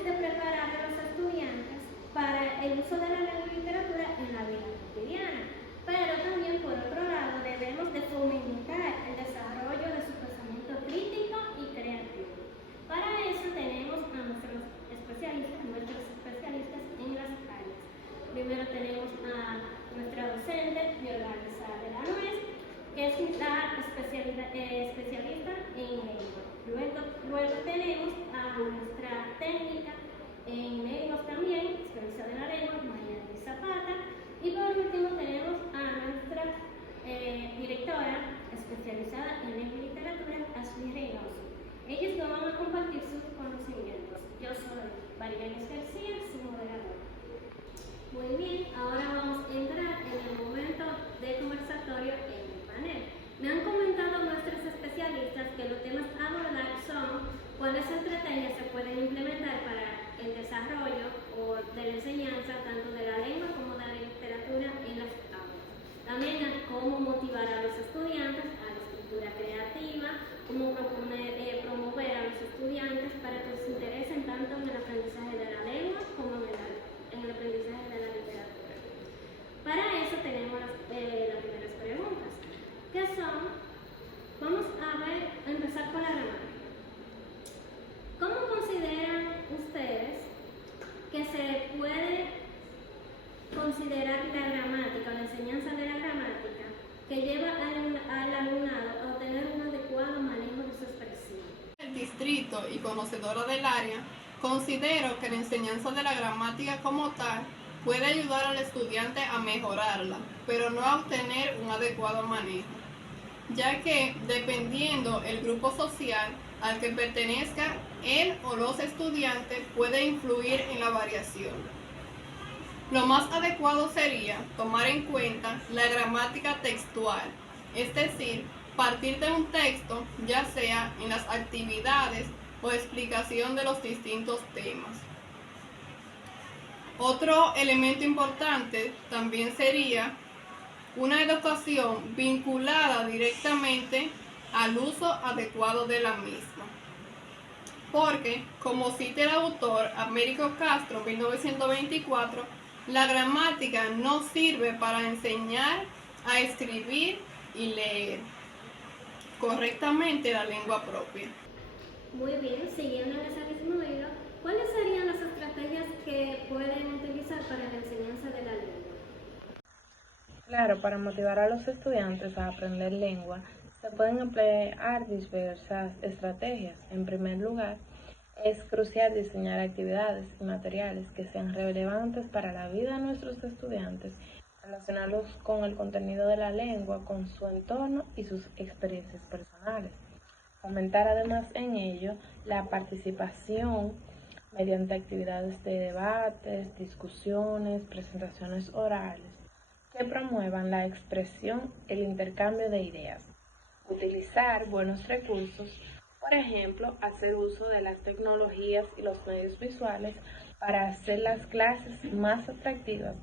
es de preparar a los estudiantes para el uso de la lengua y literatura en la vida cotidiana, pero también por otro lado debemos de fomentar el desarrollo de su pensamiento crítico y creativo. Para eso tenemos a nuestros especialistas en las áreas. Primero tenemos a nuestra docente Yolanda de la Nuez, que es la especialista en lengua. Luego tenemos a nuestra técnica en lenguas también, especializada en la lengua, María Luisa Zapata. Y por último tenemos a nuestra directora especializada en lengua y literatura, Ashley Reynoso. Ellos nos van a compartir sus conocimientos. Yo soy Mariana García, su moderadora. Muy bien, ahora vamos a entrar en el momento de conversatorio en el panel. Me han comentado nuestros especialistas que los temas a abordar son cuáles estrategias se pueden implementar para el desarrollo o de la enseñanza tanto de la lengua como de la literatura en las aulas. También cómo motivar a los estudiantes a la escritura creativa, cómo promover a los estudiantes para que se interesen tanto en el aprendizaje de la lengua como en el aprendizaje de la literatura. Para eso tenemos las primeras preguntas, que son, vamos a empezar con la gramática. ¿Cómo consideran ustedes que se puede considerar la gramática o la enseñanza de la gramática que lleva al alumnado a obtener un adecuado manejo de su expresión? El distrito y conocedora del área, considero que la enseñanza de la gramática como tal puede ayudar al estudiante a mejorarla, pero no a obtener un adecuado manejo, ya que dependiendo el grupo social al que pertenezca él o los estudiantes puede influir en la variación. Lo más adecuado sería tomar en cuenta la gramática textual, es decir, partir de un texto, ya sea en las actividades o explicación de los distintos temas. Otro elemento importante también sería una educación vinculada directamente al uso adecuado de la misma. Porque, como cita el autor Américo Castro, 1924, la gramática no sirve para enseñar a escribir y leer correctamente la lengua propia. Muy bien, siguiendo en ese mismo hilo, ¿cuáles serían las estrategias que pueden utilizar para la enseñanza de la lengua? Claro, para motivar a los estudiantes a aprender lengua, se pueden emplear diversas estrategias. En primer lugar, es crucial diseñar actividades y materiales que sean relevantes para la vida de nuestros estudiantes, relacionarlos con el contenido de la lengua, con su entorno y sus experiencias personales. Fomentar además en ello la participación mediante actividades de debates, discusiones, presentaciones orales que promuevan la expresión, el intercambio de ideas. Utilizar buenos recursos, por ejemplo, hacer uso de las tecnologías y los medios visuales para hacer las clases más atractivas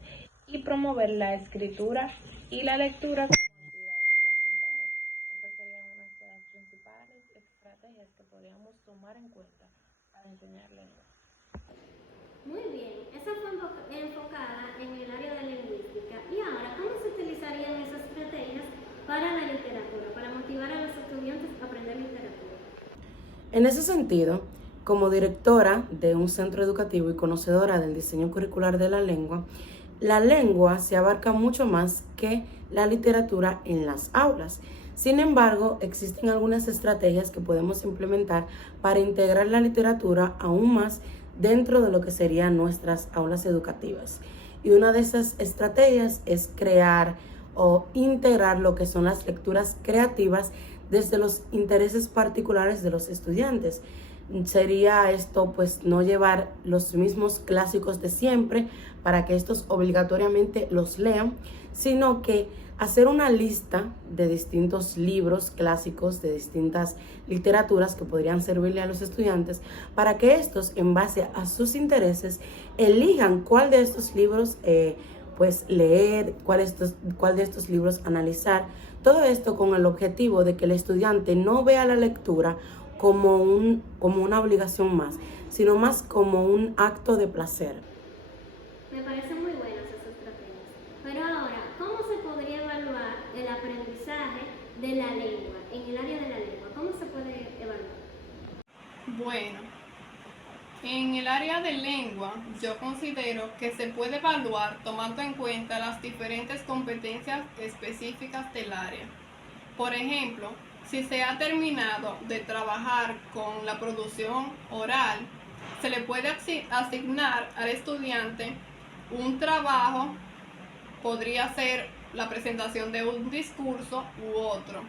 y promover la escritura y la lectura como actividades placenteras. Estas serían unas de las principales estrategias que podríamos tomar en cuenta para enseñar lengua. Muy bien, esa fue enfocada en el área de lingüística. Y ahora, ¿cómo se utilizarían esas estrategias para la literatura, para motivar a los estudiantes a aprender literatura? En ese sentido, como directora de un centro educativo y conocedora del diseño curricular de la lengua se abarca mucho más que la literatura en las aulas. Sin embargo, existen algunas estrategias que podemos implementar para integrar la literatura aún más dentro de lo que serían nuestras aulas educativas. Y una de esas estrategias es crear o integrar lo que son las lecturas creativas desde los intereses particulares de los estudiantes. Sería esto, pues, no llevar los mismos clásicos de siempre para que estos obligatoriamente los lean, sino que hacer una lista de distintos libros clásicos, de distintas literaturas que podrían servirle a los estudiantes para que estos, en base a sus intereses, elijan cuál de estos libros pues leer, cuál de estos libros analizar. Todo esto con el objetivo de que el estudiante no vea la lectura como una obligación más, sino más como un acto de placer. Me parecen muy buenas esas estrategias. Pero ahora, ¿cómo se podría evaluar el aprendizaje de la lengua, en el área de la lengua? ¿Cómo se puede evaluar? Bueno, en el área de lengua yo considero que se puede evaluar tomando en cuenta las diferentes competencias específicas del área. Por ejemplo, si se ha terminado de trabajar con la producción oral, se le puede asignar al estudiante un trabajo, podría ser la presentación de un discurso u otro,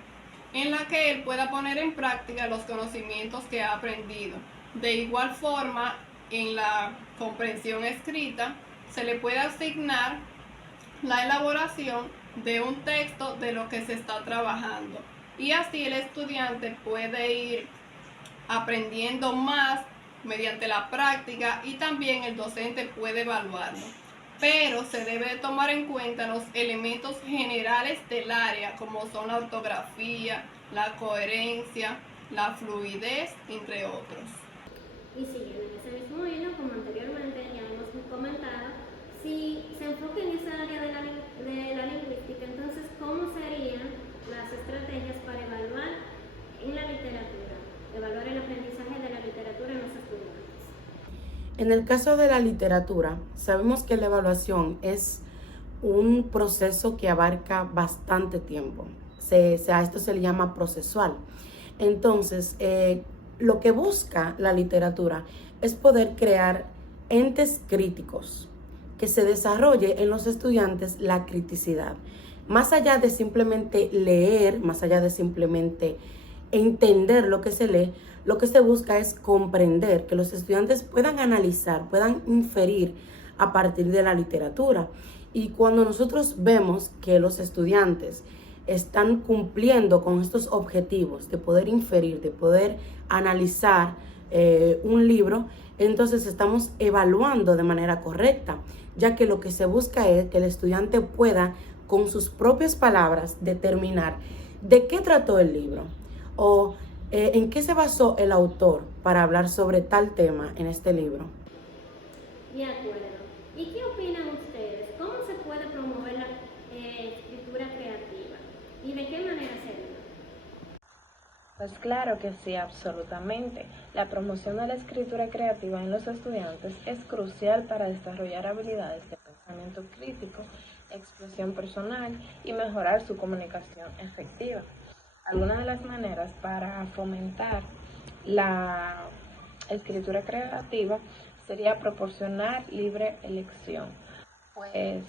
en la que él pueda poner en práctica los conocimientos que ha aprendido. De igual forma, en la comprensión escrita, se le puede asignar la elaboración de un texto de lo que se está trabajando. Y así el estudiante puede ir aprendiendo más mediante la práctica y también el docente puede evaluarlo. Pero se debe tomar en cuenta los elementos generales del área, como son la ortografía, la coherencia, la fluidez, entre otros. Y siguiendo en ese mismo hilo, como anteriormente ya hemos comentado, si se enfoca en esa área de la lingüística, entonces, ¿cómo serían las estrategias para evaluar en la literatura? Evaluar el aprendizaje de la literatura en los estudiantes. En el caso de la literatura, sabemos que la evaluación es un proceso que abarca bastante tiempo. A esto se le llama procesual. Entonces, lo que busca la literatura es poder crear entes críticos, que se desarrolle en los estudiantes la criticidad. Más allá de simplemente leer, más allá de simplemente entender lo que se lee, lo que se busca es comprender, que los estudiantes puedan analizar, puedan inferir a partir de la literatura. Y cuando nosotros vemos que los estudiantes están cumpliendo con estos objetivos de poder inferir, de poder analizar un libro, entonces estamos evaluando de manera correcta, ya que lo que se busca es que el estudiante pueda, con sus propias palabras, determinar de qué trató el libro o en qué se basó el autor para hablar sobre tal tema en este libro. De acuerdo. ¿Y qué opinan ustedes? ¿Cómo se puede promover la escritura creativa? ¿Y de qué manera sería? Pues claro que sí, absolutamente. La promoción de la escritura creativa en los estudiantes es crucial para desarrollar habilidades de pensamiento crítico, expresión personal y mejorar su comunicación efectiva. Algunas de las maneras para fomentar la escritura creativa sería proporcionar libre elección, pues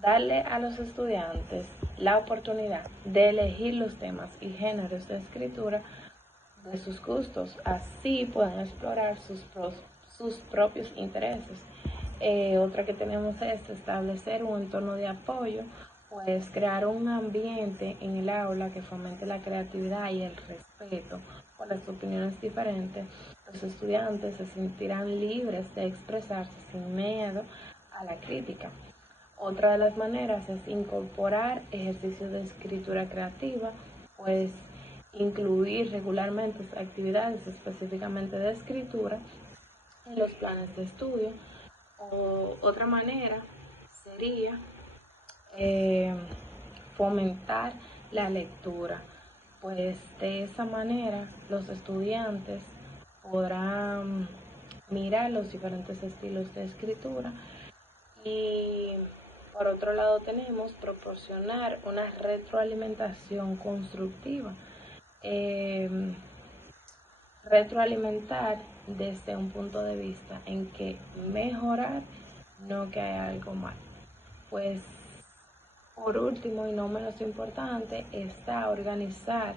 darle a los estudiantes la oportunidad de elegir los temas y géneros de escritura de sus gustos. Así pueden explorar sus propios intereses. Otra que tenemos es establecer un entorno de apoyo, pues crear un ambiente en el aula que fomente la creatividad y el respeto por las opiniones diferentes. Los estudiantes se sentirán libres de expresarse sin miedo a la crítica. Otra de las maneras es incorporar ejercicios de escritura creativa, pues incluir regularmente actividades específicamente de escritura en los planes de estudio. O otra manera sería fomentar la lectura, pues de esa manera los estudiantes podrán mirar los diferentes estilos de escritura. Y por otro lado tenemos proporcionar una retroalimentación constructiva. Retroalimentar desde un punto de vista en que mejorar, no que hay algo mal. Pues por último y no menos importante está organizar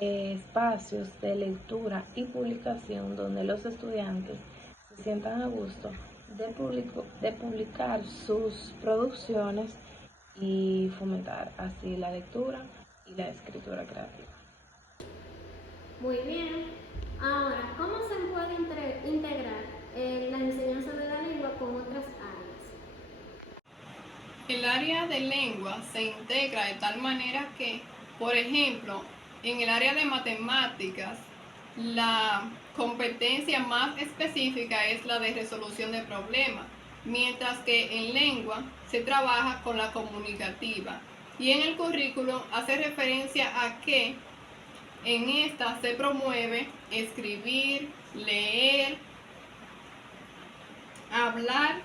espacios de lectura y publicación donde los estudiantes se sientan a gusto de publicar sus producciones y fomentar así la lectura y la escritura creativa. Muy bien. Ahora, ¿cómo se puede integrar la enseñanza de la lengua con otras áreas? El área de lengua se integra de tal manera que, por ejemplo, en el área de matemáticas La competencia más específica es la de resolución de problemas, mientras que en lengua se trabaja con la comunicativa. Y en el currículum hace referencia a que en esta se promueve escribir, leer, hablar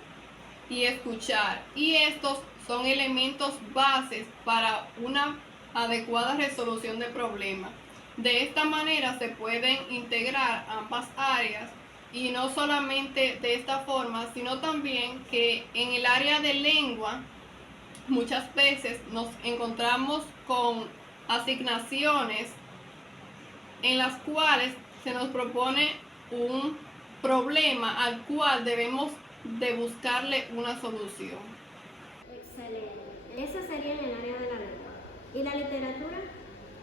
y escuchar. Y estos son elementos bases para una adecuada resolución de problemas. De esta manera se pueden integrar ambas áreas y no solamente de esta forma, sino también que en el área de lengua muchas veces nos encontramos con asignaciones en las cuales se nos propone un problema al cual debemos de buscarle una solución. Excelente. Eso sería en el área de la lengua. ¿Y la literatura?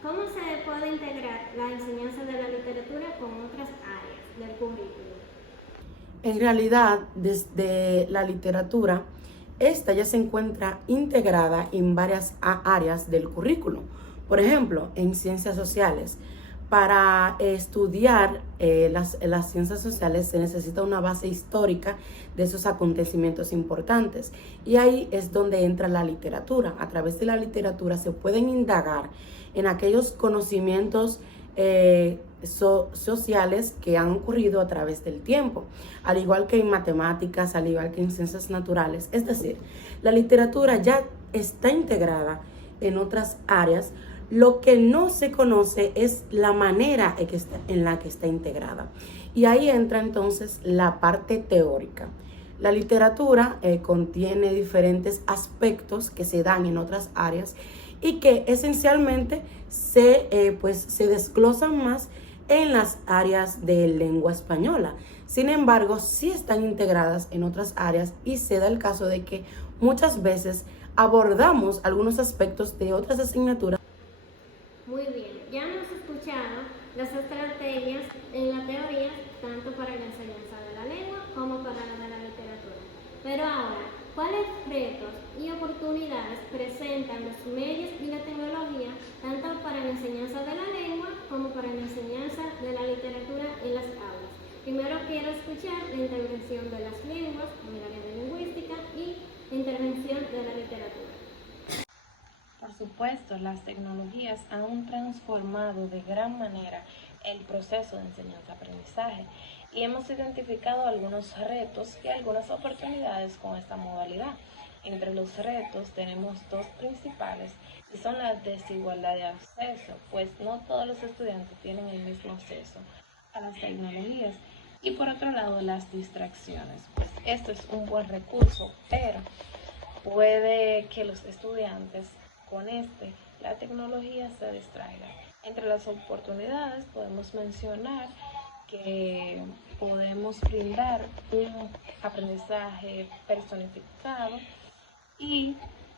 ¿Cómo se puede integrar la enseñanza de la literatura con otras áreas del currículum? En realidad, desde la literatura, esta ya se encuentra integrada en varias áreas del currículo. Por ejemplo, en ciencias sociales. Para estudiar las ciencias sociales se necesita una base histórica de esos acontecimientos importantes. Y ahí es donde entra la literatura. A través de la literatura se pueden indagar en aquellos conocimientos sociales que han ocurrido a través del tiempo, al igual que en matemáticas, al igual que en ciencias naturales. Es decir, la literatura ya está integrada en otras áreas. Lo que no se conoce es la manera en la que está integrada. Y ahí entra entonces la parte teórica. La literatura contiene diferentes aspectos que se dan en otras áreas y que esencialmente se desglosan más en las áreas de lengua española. Sin embargo, sí están integradas en otras áreas y se da el caso de que muchas veces abordamos algunos aspectos de otras asignaturas. Muy bien, ya hemos escuchado las estrategias en la teoría, tanto para la enseñanza de la lengua como para la de la literatura. Pero ahora, ¿cuáles retos y oportunidades presentan los medios y la tecnología, tanto para la enseñanza de la lengua como para la enseñanza de la literatura en las aulas? Primero quiero escuchar la intervención de las lenguas en el área de lingüística y la intervención de la literatura. Por supuesto, las tecnologías han transformado de gran manera el proceso de enseñanza-aprendizaje y hemos identificado algunos retos y algunas oportunidades con esta modalidad. Entre los retos tenemos dos principales y son la desigualdad de acceso, pues no todos los estudiantes tienen el mismo acceso a las tecnologías, y por otro lado las distracciones, pues esto es un buen recurso, pero puede que los estudiantes con la tecnología se distraiga. Entre las oportunidades podemos mencionar que podemos brindar un aprendizaje personificado y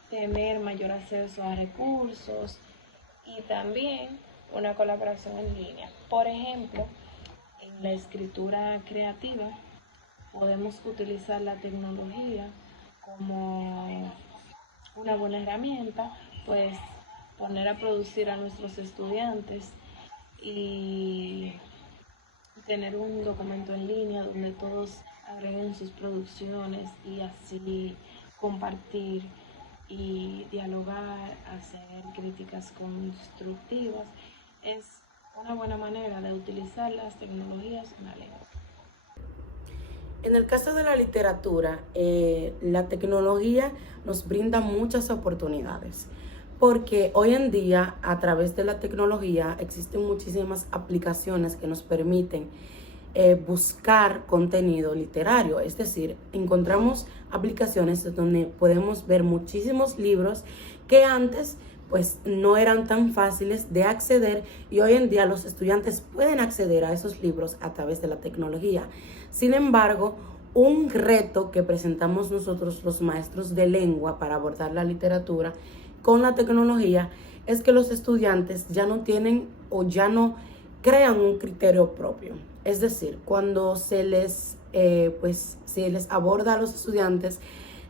tener mayor acceso a recursos y también una colaboración en línea. Por ejemplo, en la escritura creativa podemos utilizar la tecnología como una buena herramienta, pues poner a producir a nuestros estudiantes y tener un documento en línea donde todos agreguen sus producciones y así compartir y dialogar, hacer críticas constructivas. Es una buena manera de utilizar las tecnologías en la lengua. En el caso de la literatura, la tecnología nos brinda muchas oportunidades, porque hoy en día a través de la tecnología existen muchísimas aplicaciones que nos permiten buscar contenido literario. Es decir, encontramos aplicaciones donde podemos ver muchísimos libros que antes pues no eran tan fáciles de acceder, y hoy en día los estudiantes pueden acceder a esos libros a través de la tecnología. Sin embargo, un reto que presentamos nosotros los maestros de lengua para abordar la literatura con la tecnología es que los estudiantes ya no tienen o ya no crean un criterio propio. Es decir, cuando se les aborda a los estudiantes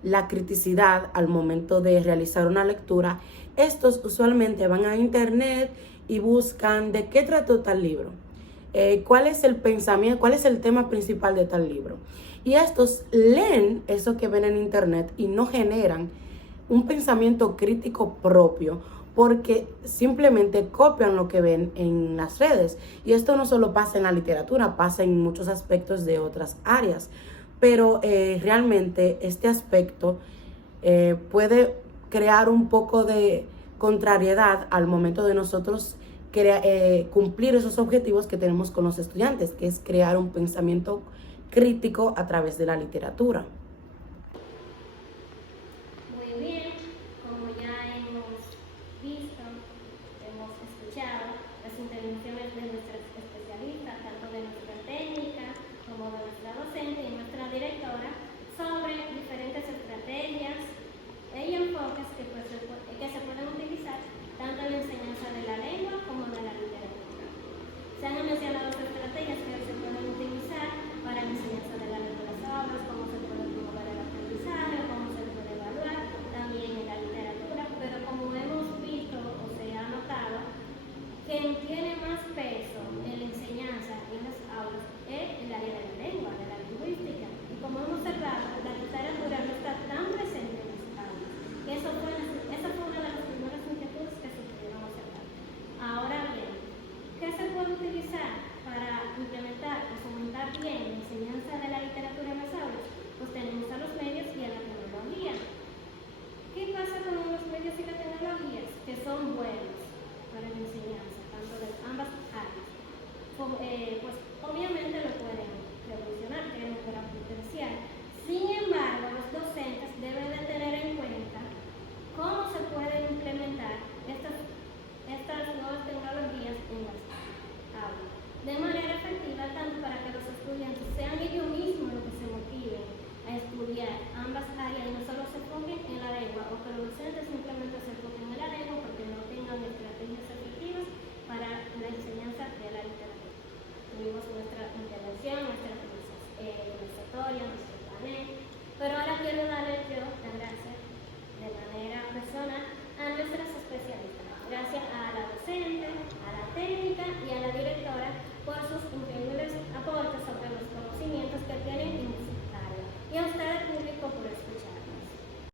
la criticidad al momento de realizar una lectura, estos usualmente van a internet y buscan de qué trató tal libro. cuál es el pensamiento, cuál es el tema principal de tal libro. Y estos leen eso que ven en internet y no generan un pensamiento crítico propio, porque simplemente copian lo que ven en las redes. Y esto no solo pasa en la literatura, pasa en muchos aspectos de otras áreas. Pero realmente este aspecto puede crear un poco de contrariedad al momento de nosotros cumplir esos objetivos que tenemos con los estudiantes, que es crear un pensamiento crítico a través de la literatura. Muy bien, como ya hemos visto, hemos escuchado las intervenciones de nuestras especialistas, tanto de nuestra técnica como de nuestra docente y nuestra directora, sobre diferentes estrategias y enfoques que se pueden utilizar tanto en la enseñanza de la lengua como de la literatura. Se han mencionado estrategias que se pueden utilizar para la enseñanza de la lengua de las obras, cómo se puede promover el aprendizaje, cómo se puede evaluar también en la literatura, pero como hemos visto o se ha notado, quien tiene más peso en la enseñanza y en las aulas es el área de la lengua, de la lingüística. Y como hemos observado, la literatura no está tan presente en las aulas. Esa fue una de las primeras inquietudes que se pudieron observar. Ahora bien, ¿qué se puede utilizar para implementar o fomentar bien la enseñanza de la literatura en las aulas? Pues tenemos a los medios y a la tecnología. ¿Qué pasa con los medios y las tecnologías? Que son buenos para la enseñanza, tanto de ambas áreas. Pues obviamente lo